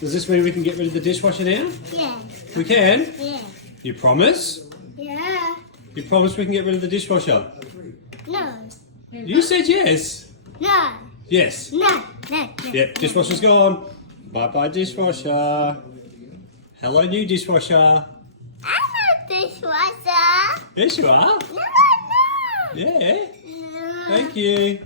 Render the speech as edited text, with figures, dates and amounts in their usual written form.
Does this mean we can get rid of the dishwasher now? Yeah. We can? Yeah. You promise? Yeah. You promise we can get rid of the dishwasher? No. You said yes. No. Yes. No. No. Yep, dishwasher's gone. Bye-bye dishwasher. Hello new dishwasher. I'm not dishwasher. Yes you are. No. Yeah. No. Thank you.